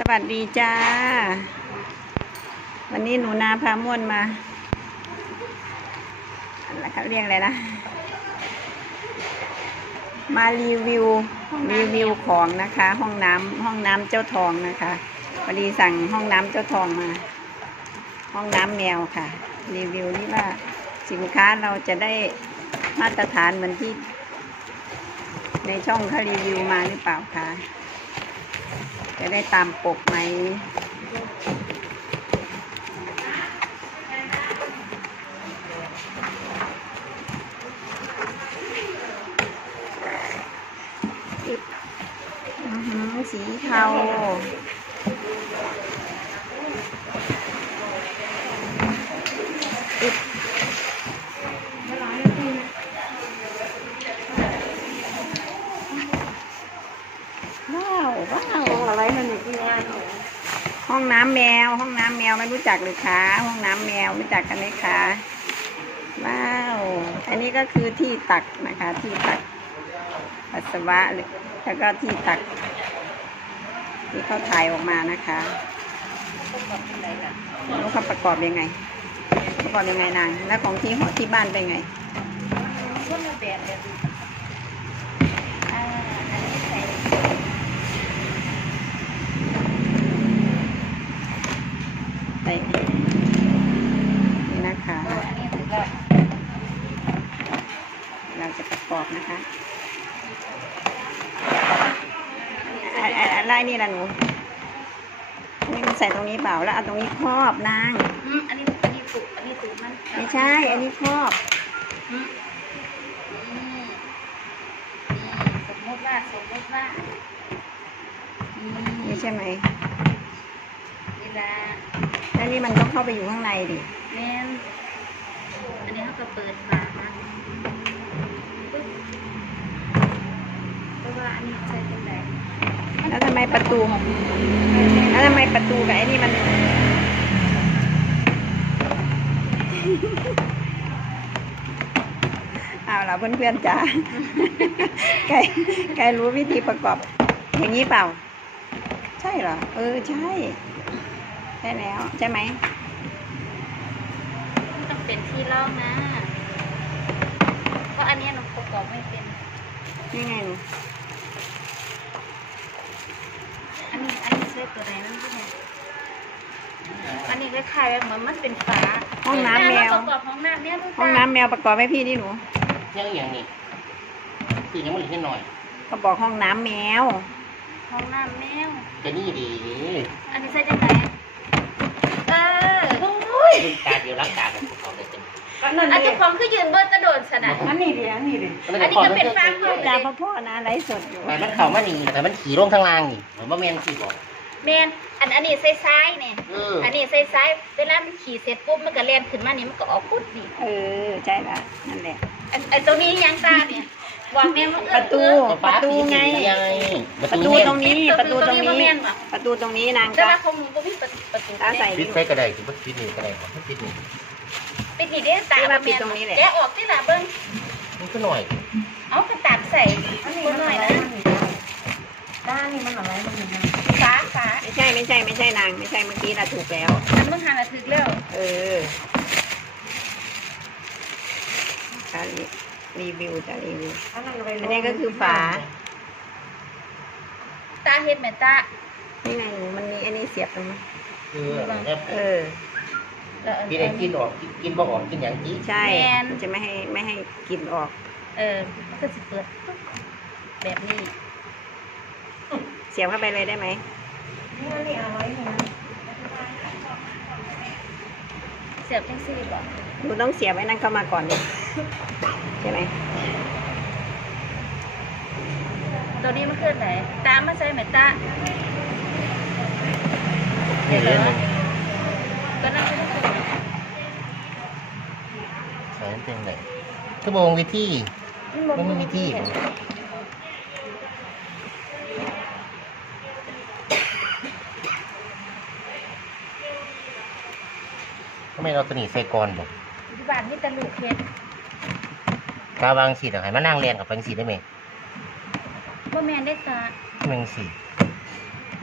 สวัสดีจ้า วันนี้หนูนาพาม่วนมาอะไรเขาเรียกอะไรนะ มารีวิวรีวิวของนะคะ ห้องน้ำห้องน้ำเจ้าทองนะคะพอดีสั่งห้องน้ำเจ้าทองมา ห้องน้ำแมวค่ะ รีวิวนี่ว่าสินค้าเราจะได้มาตรฐานเหมือนที่ ในช่องเขารีวิวมาหรือเปล่าคะ จะได้ตามปกไหม อือหือสีเทา อึ๊บว้าวว้าว อะไรมันอีกงาน ห้ องน้ำแมว ห้องน้ำแมวไม่รู้จักหรือคะห้องน้ำแมวรู้จักกันไหมคะว้าวอันนี้ก็คือที่ตักนะคะ ที่ตักปัสสาวะแล้วก็ที่ตัก ที่เขาถ่ายออกมานะคะรู้เขาประกอบยังไง ประกอบยังไงนาง แล้วของที่หอที่บ้านเป็นไง ช่วงแบบแบบอ่าอันนี้ใส่ ไปนี่นะคะ อันนี้ถือว่า เราจะประกอบนะคะอะอะอะ ไรนี่ละหนูนี่มันใส่ตรงนี้เปล่าแล้วเอาตรงนี้ครอบนางอืมอันนี้อันนี้ตุกอันนี้ตุกมันไม่ใช่ อันนี้ครอบอืมนี่นี่สมมติว่าสมมติว่านี่ใช่ไหมเวลาแล้วนี่มันต้องเข้าไปอยู่ข้างในดิแม่นอันนี้เขาก็เปิดฝานะเพราะว่าอันนี้ใส่ตรงไหน แล้วทำไมประตูแล้วทำไมประตูกับไอ้นี่มัน เอาล่ะเพื่อนๆจ้าไก่ไก่รู้วิธีประกอบ อย่างนี้เปล่า ใช่เหรอ เออใช่ ใช่แล้ว ใช่ไหมต้องเป็นที่เล่านะเพราะอันนี้หนูประกอบไม่เป็นนี่ไงหนู อั นนี้อันนี้ใช้ตัวไหนนั่นพี่เนี่ยอันนี้คล้ายๆแบบเหมือนมันเป็นฝาห้องน้ำแมว ประกอบห้องน้ำเนี่ยลูกห้องน้ำแมวประกอบให้พี่นี่หนูยังอย่างนี้คือยังไม่เหลือแค่หน่อยก็บอกห้องน้ำแมว ห้องน้ำแมว ก็นี่ดีอันนี้ใช้จังไหนเออคุณตาเดียวรักตาของเขาเลยเป็นอันเจะพร้าขอมคือยืนเบิร์ตะโดนสนะอันนี้ดิอันนี้ดิอันนี้ก็เป็นฟางเพิ่มจ้าพ่อพ่อนะไรสดอยู่แต่มันเข่ามานี่แต่มันขี่ลงทางล่างนี่เหมือนว่าแมนขี่บอก แมนอันอันนี้ใส่ซ้ายเนี่ยเอออันนี้ใส่ซ้ายเวลามันขี่เสร็จปุ๊บมันก็เลียนขึ้นมานี่มันก็ออกพุดดีเออใช่ละนั่นแหละ อันไอันตรงนี้ยังตาเนี่ยบอกแม่ว่าเออประตู เออประตูไงยังไงประตูตรงนี้ปประระตูตูตตรรงงนี้บ่แม่นี้นบ่ประตูตรงนี้นางแต่ก็ ว่าคงบ่มีประตูประตูตาใส่ปิดไฟก็ได้คือว่าปิดนี่ก็ได้บอกให้ปิดนี่ปิดนี่เด้ตาที่ว่าปิดตรงนี้แหละ แกะออกที่ละเบิ่งมันก็หน่อย เอากระตากใส่คนหน่อยนะ ด้านนี้มันอะไรมันอยู่นะฝาฝาไม่ใช่ไม่ใช่ไม่ใช่นาง ไม่ใช่เมื่อกี้นะถูกแล้วอันเบิ่งหาละถึกแล้ว เออจะรีวิวจะรีวิวอันนั้นอะไรอันนี้ก็คือฝาตาเฮ็ดแม่ตานี่ไงหนูมันมีอันนี้เสียบตรงนี้คือแล้วเออแล้วอันกินไอ้กินออกกินบ่ออกกินอย่างจีใช่มันจะไม่ให้ไม่ให้กลินออก เออมันก็สิเปิดปึ๊บแบบนี้เสียบเข้าไปเลยได้ไหมนี่อันนี้อะไรเนี่ยเสียบจังซี่บ่หนูต้องเสียบไว้นั่นเข้ามาก่อนดิใช่ไหมตัวนี้มันคือไหนตามมาใส่แม่ตานี่เลยมันก็นั่นคือใส่เป็นไงชั่วโมงวิธีมันไม่มีที่ ทำไมเราตัวนี้ใส่ก่อนบอกที่บ้านมีแต่ลูกเฮ็ดกาวางสีเดี๋ยวให้มานั่งเรียนกับฟังสีได้ไหมบ่แม่นได้ตาหนึ่งสีบ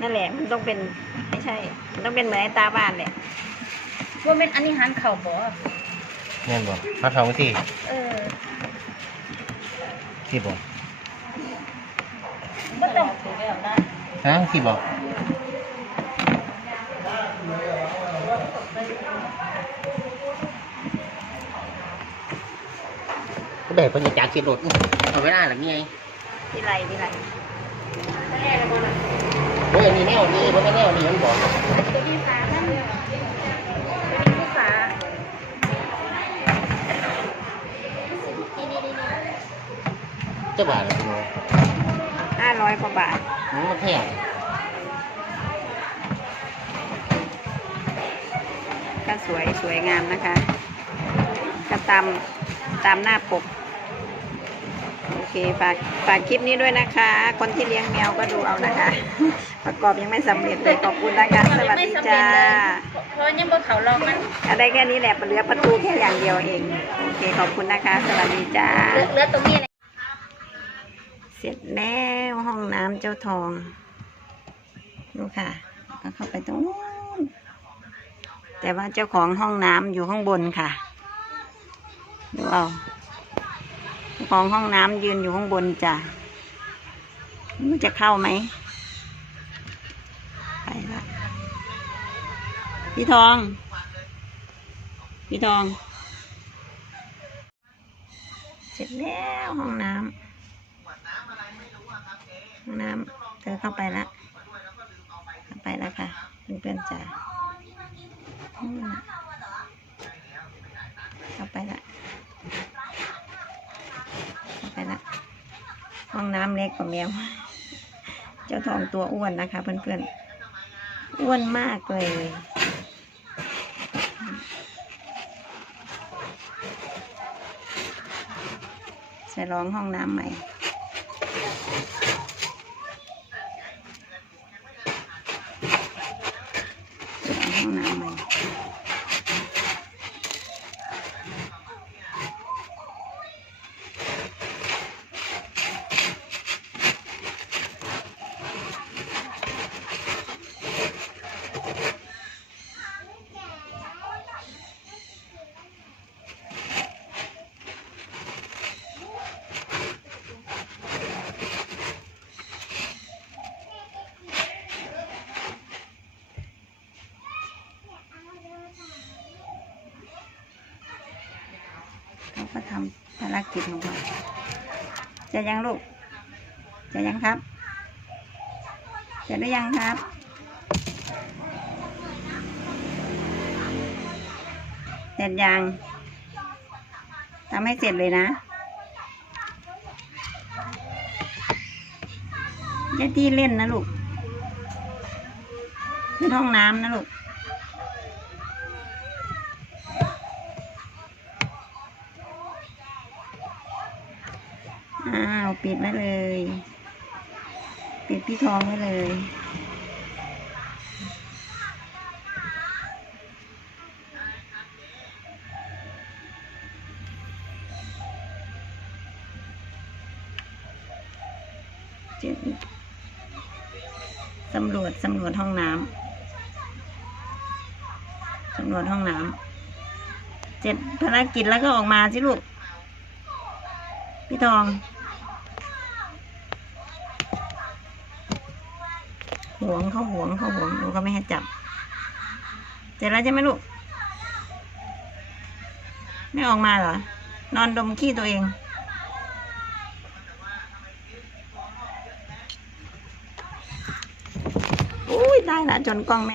นั่นแหละ มันต้องเป็นไม่ใช่ มันต้องเป็นเหมือนไอ้ตาบ้านแหละว่าเป็นอันนี้หันเข่าบ่แม่นบอกเขาทองวิธีเออที่บอกบ่ต้องฮะที่บอก ก็แบบคนจะจากเสียรถเอาไว้ได้หรือไงที่ไรที่ไรเฮ้ยอันนี้แนวนี้มันไม่แนวนี้มันบอกตัวนี้ฟ้านั่นตัวนี้ผู้ฟ้านี่นี่นี่นี่เจ้าบ่าวเลยคุณโมห้าร้อยกว่าบาทอืมมันแพงก็สวยสวยงามนะคะ ก็ตามตามหน้าปก เคฝากฝากคลิปนี้ด้วยนะคะ คนที่เลี้ยงแมวก็ดูเอานะคะ ประกอบยังไม่สำเร็จเลยขอบคุณนะคะสวัสดีจ้าเพราะยังบ่เขาลองมันอะไรแค่นี้แหละเหลือประตูแค่อย่างเดียวเองโอเคขอบคุณนะคะ สวัสดีจ้าเหลือเหลือตรงนี้เลยเสร็จแล้วห้องน้ำเจ้าทองดูค่ะก็เข้าไปตรงนู้นแต่ว่าเจ้าของห้องน้ำอยู่ข้างบนค่ะดูเอาเจ้า ของห้องน้ำยืนอยู่ข้างบนจ้ะมันจะเข้าไหม ไปละพี่ทอง พี่ทอง เสร็จแล้วห้องน้ำห้องน้ำเธอเข้าไปละเข้าไปแล้วค่ะเพื่อนๆจ๋าเข้าไปละเข้า ไปละห้องน้ำเล็กกว่าแมว เจ้าทองตัวอ้วนนะคะเพื่อนๆ อ้วนมากเลยจะลองห้องน้ำใหม่ห้องน้ำใหม่ ก็ทำภารกิจของเขาจะยังลูก จะยังครับ จะได้ยังครับเสร็จยังทำให้เสร็จเลยนะอย่าที่เล่นนะลูกขึ้นห้องน้ำนะลูก อ้าวปิดไว้เลย ปิดพี่ทองไว้เลย เจ็ดสำรวจสำรวจห้องน้ำสำรวจห้องน้ำเจ็ดภารกิจแล้วก็ออกมาสิลูกพี่ทอง หวงเขาหวงเขาหวงดูก็ไม่ให้จับเสร็จแล้วใช่ไหมลูก ไม่ออกมาเหรอ นอนดมขี้ตัวเอง อุ้ยได้ละจนกล้องแม่